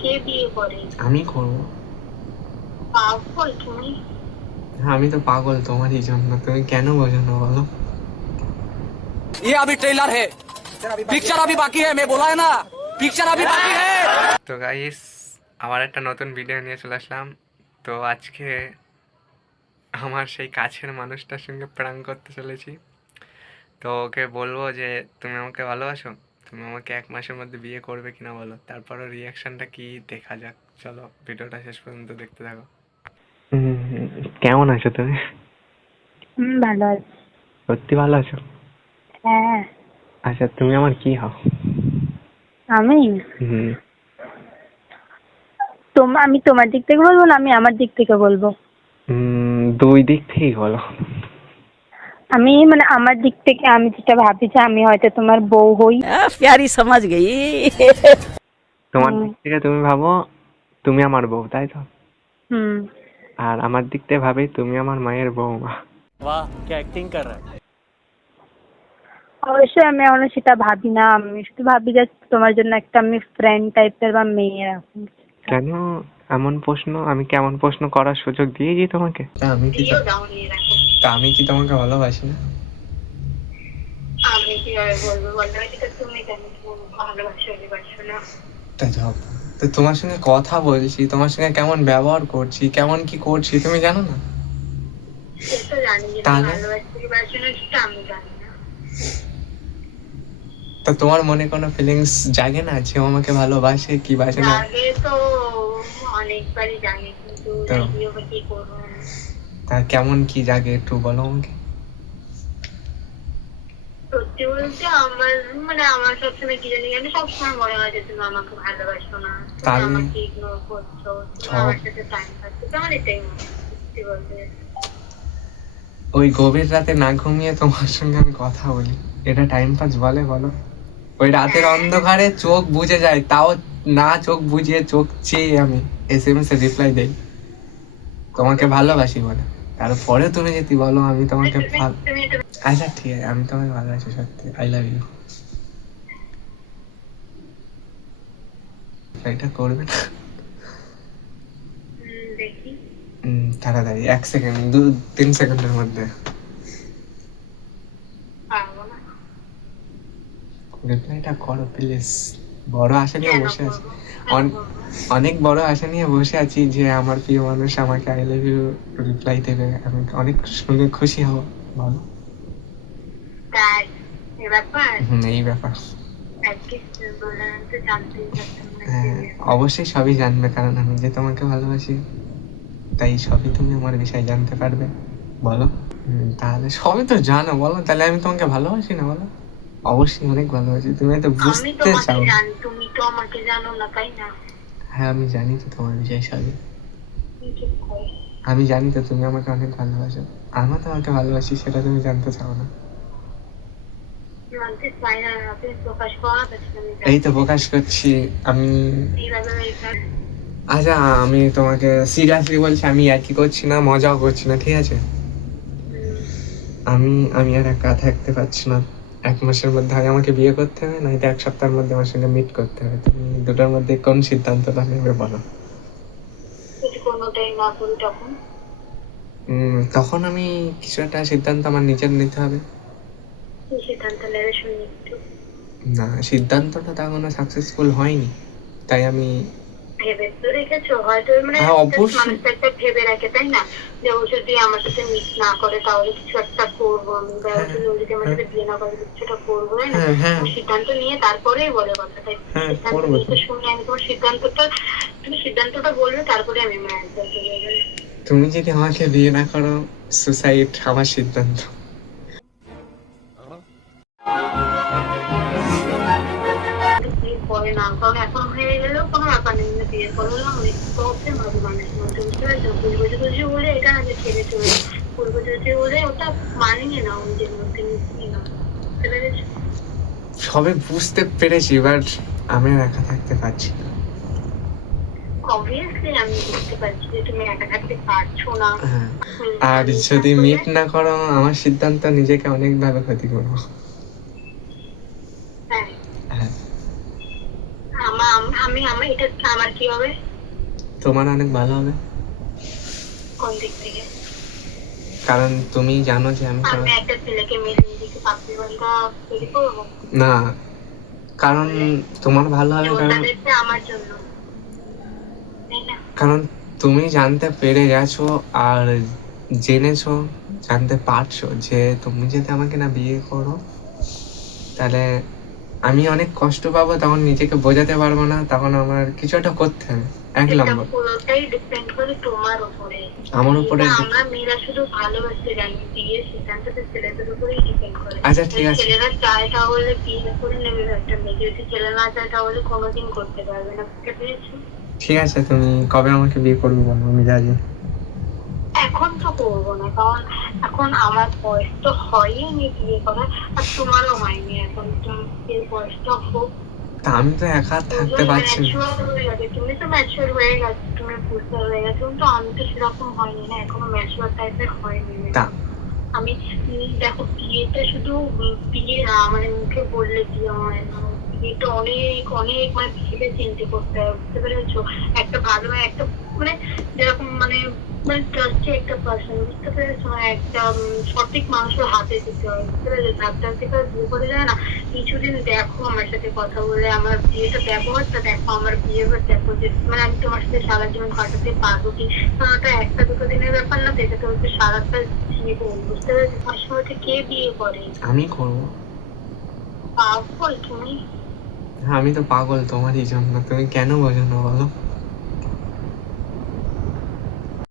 কে বিয়ে করে? আমি করব। পাগল তুমি? হ্যাঁ আমি তো পাগল তোমারই জন্য, তুমি কেন বোঝো না বলো? ये अभी ट्रेलर है, पिक्चर अभी बाकी है, मैं बोला है ना, पिक्चर अभी बाकी है। তো গাইস, আবার একটা নতুন ভিডিও নিয়ে চলে আসলাম। তো আজকে আমার সেই কাছের মানুষটার সঙ্গে প্র্যাঙ্ক করতে চলেছি। তো ওকে বলবো যে তুমি আমাকে ভালোবাসো, তুমি আমাকে 1 মাসের মধ্যে বিয়ে করবে কিনা বলো, তারপরে রিয়াকশনটা কি দেখা যাক। চলো ভিডিওটা শেষ পর্যন্ত দেখতে থাকো। কেমন আছো তুমি? ভালো আছি। সত্যি ভালো আছো? হ্যাঁ। আচ্ছা তুমি আমার কি হও? আমি হুম। আমি তোমার দিক থেকে বলবো না আমি আমার দিক থেকে বলবো? দুই দিক থেকেই বলো। আমি মানে আমার দিক থেকে আমি যেটা ভাবি যে আমি হয়তো তোমার বউ হই। प्यारी समझ गई। তোমার দিক থেকে তুমি ভাবো তুমি আমার বউ, তাই তো? হুম। আর আমার দিক থেকে ভাবি তুমি আমার মায়ের বউমা। वाह क्या एक्टिंग कर रहा है। অবশ্যই আমি এখনো সেটা ভাবি না, আমি শুধু ভাবি যে তোমার জন্য একটা আমি ফ্রেন্ড টাইপের বা মেয়ে রাখুন। কেন এমন প্রশ্ন? আমি কেমন প্রশ্ন করার সুযোগ দিয়েছি তোমাকে? আমি কি তোমাকে ভালোবাসি না? আমি কিভাবে বলবো বলো, এটা তুমি কেন ভালোবাসো না? তো তোমার সঙ্গে কথা বলছি, তোমার সঙ্গে কেমন ব্যবহার করছি, কেমন কি করছি তুমি জানো না? সেটা জানি যে তাহলে? ভালোবাসো না সেটা আমি জানি না। তো তোমার মনে কোনো ফিলিংস জাগে না যে ও আমাকে ভালোবাসে কি বাসে না? আগে তো অনেকবারই জানি, কিন্তু কি করবো। তা কেমন কি জাগে একটু বলো আমাকে। সত্যি বলতে আমার সবসময় কি জানি আমি সবসময় মনে হয় যে তুমি আমাকে ভালোবাসো না, তুমি আমাকে ইগনোর করছো, তুমি আমার সাথে টাইম পাচ্ছো, আমার এটাই মনে হয় সত্যি বলতে। ওই গভীর রাতে না ঘুমিয়ে তোমার সঙ্গে আমি কথা বলি, এটা টাইম পাস বলে বলো? ওই রাতের অন্ধকারে চোখ বুজে যায়, তাও না চোখ বুজিয়ে চোখ চেয়ে আমি SMS এ রিপ্লাই দেই তোমাকে ভালোবাসি বলে। তারপরে তুমি যদি বলো আমি তোমাকে আচ্ছা ঠিক আছে, আমি তোমাকে ভালোবাসি সত্যি, আই লাভ ইউ। এটা করবে না? দেখি তাড়াতাড়ি 1 সেকেন্ড 2-3 সেকেন্ডের মধ্যে পারবো না। রিপ্লাইটা করো প্লিজ। বড় আশা নিয়ে বসে আছি, অনেক বড় আশা নিয়ে বসে আছি যে আমার প্রিয় মানুষ আমাকে আই লাভ ইউ রিপ্লাই দেবে, আমি অনেক শুনে খুশি হব। বলো। তাই এই ব্যাপার? এই ব্যাপার। জানতেই হ্যাঁ অবশ্যই সবই জানবে, কারণ আমি যে তোমাকে ভালোবাসি তাই সবই তুমি আমার বিষয়ে জানতে পারবে। বলো। তাহলে সবই তো জানো, বলো তাহলে আমি তোমাকে ভালোবাসি না বলো? অবশ্যই অনেক ভালোবাসি, তুমি তো বুঝতে চাও। তুমি তো আমাকে জানো না তাই না? হ্যাঁ আমি জানি তো তোমার বিষয় সবই, আমি জানি তো তুমি আমাকে অনেক ভালোবাসো। আমি তোমাকে ভালোবাসি সেটা তুমি জানতে চাও না। এই তো প্রকাশ করছি আমি। আচ্ছা আমি তোমাকে সিরিয়াসলি বলছি, আমি আর কি করছি না, মজাও করছি না, ঠিক আছে? আমি আর একা থাকতে পারছি না। 1 মাসের মধ্যে হয় আমাকে বিয়ে করতে হবে, নয়তো 1 সপ্তাহের মধ্যে আমার সঙ্গে মিট করতে হবে। তুমি দুটোর মধ্যে কোন সিদ্ধান্তটা নেবে বলো? তখন আমি কিছু একটা সিদ্ধান্ত আমার নিজের নিতে হবে। না সিদ্ধান্তটা তখনো সাকসেসফুল হয়নি, তাই আমি ভেবে তো রেখেছো হয়তো, হ্যাঁ অবশ্যই মানুষটা একটা ভেবে রাখে তাই না, যে ও যদি আমার সাথে মিট না করে তাহলে কিছু একটা করবো আমি, বা ও যদি আমার সাথে বিয়ে না করে কিছুটা করবো তাই না? সিদ্ধান্ত নিয়ে তারপরেই বলে কথাটা। সিদ্ধান্ত নিতে শুনে আমি তোমার তুমি সিদ্ধান্তটা বলবে তারপরে আমি আমার অ্যান্সার দেবো। তুমি যদি আমাকে বিয়ে না করো, সুসাইড আমার সিদ্ধান্ত। পরে না কারণ এখন হয়ে গেলেও কোনো ব্যাপার নেই, বিয়ে করলাম অনেক প্রবলেম হবে মানুষের মধ্যে, বুঝতে পেরেছো? পূর্বজী বলে এটা না যে ছেড়ে চলে, পূর্বজী বলে ওটা মানিয়ে নাও নিজের মধ্যে, মিশিয়ে নাও, বুঝতে পেরেছো? সবে বুঝতে পেরেছি, বাট আমি আর একা থাকতে পারছি না। অবভিয়াসলি আমি বুঝতে পারছি যে তুমি একা থাকতে পারছো না। আর যদি মিট না করো আমার সিদ্ধান্ত নিজেকে অনেকভাবে ক্ষতি করবো। হ্যাঁ হ্যাঁ আমি এটা আমার কি হবে? তোমার অনেক ভালো হবে, কোন দিক থেকে? কারণ তুমি জানো যে আমি আমি একটা ছেলেকে মেরে নিজেকে পাপড়ি বান্ধা তৈরি করবো? না, কারণ তোমার ভালো হবে, ওটা কারণ দেখছে আমার জন্য, তাই না? কারণ তুমি জানতে পেরে গেছো আর জেনেছো, জানতে পারছো যে তুমি যদি আমাকে না বিয়ে করো তাহলে আমি অনেক কষ্ট পাবো, তখন নিজেকে বোঝাতে পারবো না, তখন আমার কিছু একটা করতে হবে। এক এটা নম্বর পুরোটাই ডিপেন্ড করে তোমার উপরে। আমার উপরে। আমরা মেয়েরা শুধু ভালোবাসতে জানি, বিয়ের সিদ্ধান্তটা ছেলেদের উপরেই ডিপেন্ড করে। আচ্ছা ঠিক আছে, ছেলেরা চায় তাহলে বিয়ে করে নেবে একটা মেয়ে, যদি ছেলে না চায় তাহলে কোনোদিন করতে পারবে না, বুঝতে পেরেছো? ঠিক আছে, তুমি কবে আমাকে বিয়ে করবে বলো, আমি রাজি। এখন তো করবো না, কারণ এখন আমার বয়স তো হয়নি বিয়ে করার, আর তোমারও হয়নি। এখন তুমি বয়সটা হোক। তা আমি তো একা থাকতে পারছি না। তুমি তো ম্যাচিওর হয়ে গেছো, তুমি বুঝতে হয়ে গেছো, কিন্তু আমি তো সেরকম হয়নি না, এখনো ম্যাচিওর টাইপের হয়নি। তা আমি দেখো, বিয়েটা শুধু বিয়ে না, মানে মুখে বললে বিয়ে হয় না, বিয়েটা অনেক অনেক মানে ভেবে চিন্তে করতে হয়, বুঝতে পেরেছো? একটা ভালো একটা মানে যেরকম মানে মানে ট্রাস্টি একটা পার্সন, বুঝতে পেরেছো? মানে একটা সঠিক মানুষের হাতে দিতে হয়, বুঝতে পেরেছো? ধাক্কা থেকে বিয়ে করে যায় না। কিছুদিন দেখো আমার সাথে কথা বলে, আমার বিয়েটা ব্যবহারটা দেখো, আমার বিয়ে দেখো, যে মানে আমি তোমার সাথে সারা জীবন কাটাতে পারবো কি? কারণ ওটা একটা দুটো দিনের ব্যাপার না, তো এটা তো হচ্ছে সারাটা জীবন, বুঝতে পেরেছো? আমার সময় কে বিয়ে করে? আমি করবো। পাগল তুমি? হ্যাঁ আমি তো পাগল তোমারই জন্য, তুমি কেন বোঝো না বলো?